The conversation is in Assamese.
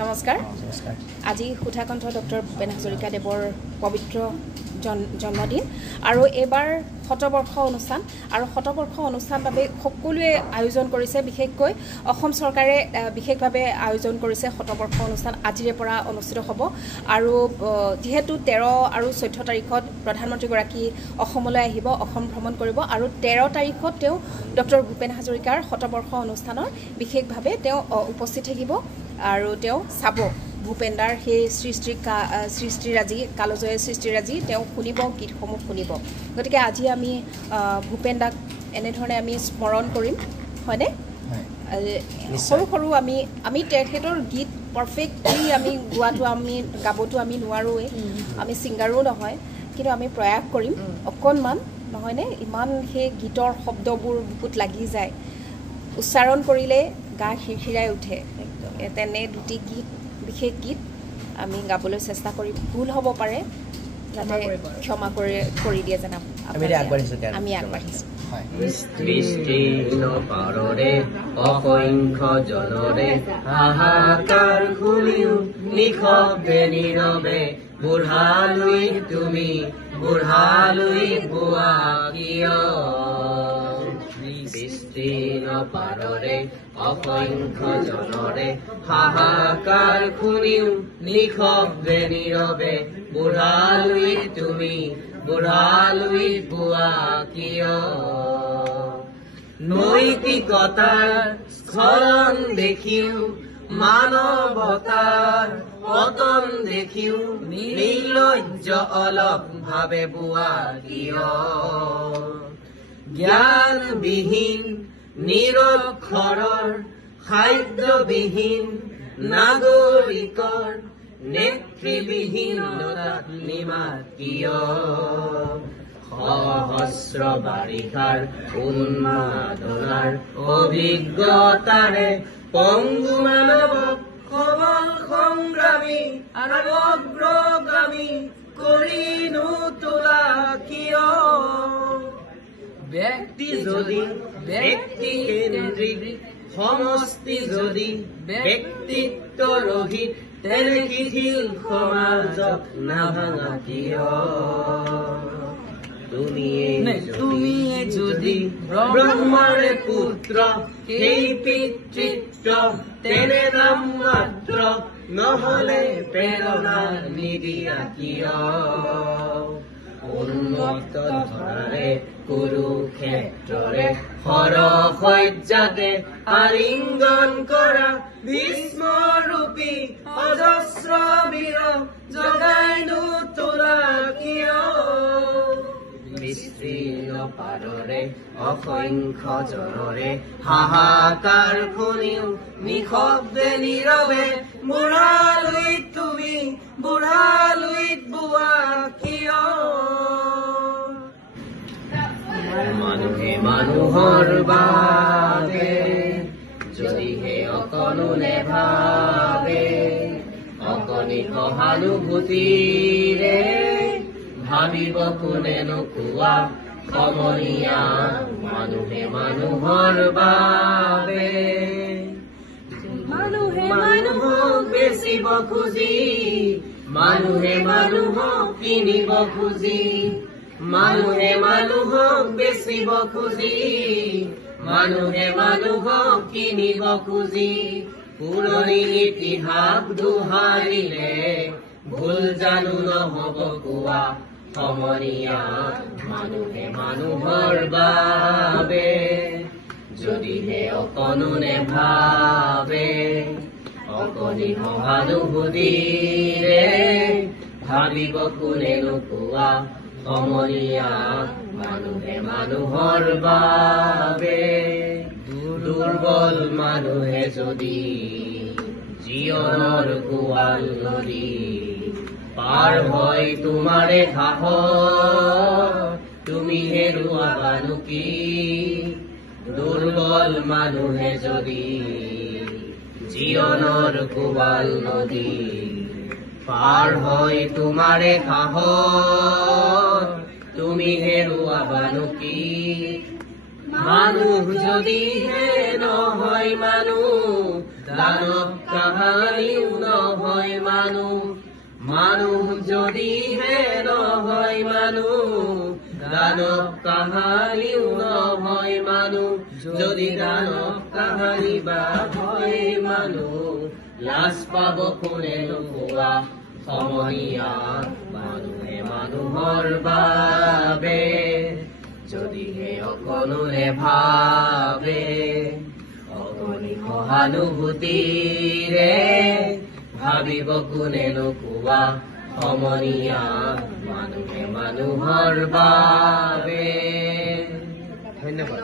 নমস্কাৰ আজি সুধাকণ্ঠ ডক্টৰ ভূপেন হাজৰিকাদেৱৰ পবিত্ৰ জন্মদিন আৰু এবাৰ শতবৰ্ষ অনুষ্ঠান আৰু শতবৰ্ষ অনুষ্ঠান বাবে সকলোৱে আয়োজন কৰিছে বিশেষকৈ অসম চৰকাৰে বিশেষভাৱে আয়োজন কৰিছে শতবৰ্ষ অনুষ্ঠান আজিৰে পৰা অনুষ্ঠিত হ'ব আৰু যেহেতু 13 আৰু 14 তাৰিখত প্ৰধানমন্ত্ৰী গৰাকী অসমলৈ আহিব অসম ভ্ৰমণ কৰিব আৰু 13 তাৰিখত তেওঁ ডক্টৰ ভূপেন হাজৰিকাৰ শতবৰ্ষ অনুষ্ঠানৰ বিশেষভাৱে তেওঁ উপস্থিত থাকিব আৰু তেওঁ চাব ভূপেন্দাৰ সেই সৃষ্টিৰাজি কালজয়ী সৃষ্টিৰাজি তেওঁ শুনিব গীতসমূহ শুনিব গতিকে আজি আমি ভূপেন্দাক এনেধৰণে আমি স্মৰণ কৰিম হয়নে সৰু সৰু আমি তেখেতৰ গীত পাৰফেক্টলি আমি গাবতো আমি নোৱাৰোৱে আমি ছিংগাৰো নহয় কিন্তু আমি প্ৰয়াস কৰিম অকণমান নহয়নে ইমান সেই গীতৰ শব্দবোৰ বুকুত লাগি যায় উচ্চাৰণ কৰিলে গা খিৰখিৰাই উঠে তেনে দুটি গীত বিশেষ গীত আমি গাবলৈ চেষ্টা কৰিম ভুল হ'ব পাৰে যাতে ক্ষমা কৰি দিয়ে জানাম আমি আগবাঢ়িছোঁ বিস্তীৰ্ণ পাৰৰে অসংখ্য জনৰে হাহাকাৰ শুনিও নিশব্দে নীৰৱে বুঢ়ালৈ তুমি বুঢ়ালৈ বোৱা কিয় বিস্তীৰ্ণ পাৰৰে অসংখ্য জনৰে হাহাকাৰ শুনিও নিশব্দে নীৰৱে বুঢ়ালৈ তুমি বুঢ়ালৈ বোৱা কিয় নৈতিকতাৰ স্খলন দেখিও মানৱতাৰ পতন দেখিও নিৰ্লজ্জ অলপ ভাৱে বোৱা কিয় জ্ঞানবিহীন নিৰক্ষৰৰ খাদ্যবিহীন নাগৰিকৰ নেতৃবিহীনতাত নিমাত কিয় সহস্ৰ বাৰিষাৰ উন্মাদনাৰ অভিজ্ঞতাৰে পংগু মানৱক সবল সংগ্ৰামী আৰু অগ্ৰগামী কৰি নোতোলা কিয় ব্যক্তি যদি ব্যক্তি কেন্দ্ৰিক সমষ্টি যদি ব্যক্তিত্ব ৰহিত তেনে শিথিল সমাজক নাভাঙা কিয় তুমিয়ে যদি ব্ৰহ্মৰে পুত্ৰ সেই পিতৃত্ব তেনে নাম মাত্ৰ নহলে প্ৰেৰণা নিদিয়া কিয় উন্মত্ত ধৰাৰে কুৰুক্ষেত্ৰৰে সৰসজ্জাতে আলিংগন কৰা ভীষ্মৰূপী অজস্ৰ বীৰ জগাই নোতোলা কিয় বিস্তীৰ্ণ পাৰৰে অসংখ্য জনৰে হাহাকাৰ শুনিও নিশব্দে নীৰৱে বুঢ়ালৈ তুমি বুঢ়ালৈ বোৱা কিয় মানুহে মানুহৰ বাবে যদিহে অকণো নেভাবে অকণি সহানুভূতিৰে ভাবিব কোনেনো কোৱা সমনীয়া মানুহে মানুহৰ বাবে মানুহে মানুহক বেচিব খুজি মানুহে মানুহক কিনিব খুজি মানুহে মানুহক বেচিব খুজি মানুহে মানুহক কিনিব খুজি পুৰণি ইতিহাস দোহাৰিলে ভুল জানো নহব কোৱা সমনীয়া মানুহে মানুহৰ বাবে যদিহে অকণো নেভাবে অকণি সহানুভূতিৰে ভাবিব কোনেনো কোৱা সমনীয়া মানুহে মানুহৰ বাবে দুৰ্বল মানুহে যদি জীৱনৰ গোৱাল নদী পাৰ হয় তোমাৰে সাহস তুমি হেৰুৱাবানো কি দুৰ্বল মানুহে যদি জীৱনৰ গোৱাল নদী পাৰ হয় তোমাৰে সাহস তুমি হেৰুৱাবানো কি মানুহ যদিহে নহয় মানুহ দানৱ কাহানিও নহয় মানুহ মানুহ যদিহে নহয় মানুহ দানৱ কাহানিও নহয় মানুহ যদি দানৱ কাহানি বা হয় মানুহ লাজ পাব কোনে নোপোৱা সমনীয়া মানুহে মানুহৰ বাবে যদিহে অকণোৰে ভাবে অগণি সহানুভূতিৰে ভাবিব কোনে নোকোৱা সমনীয়া মানুহে মানুহৰ বাবে ধন্যবাদ।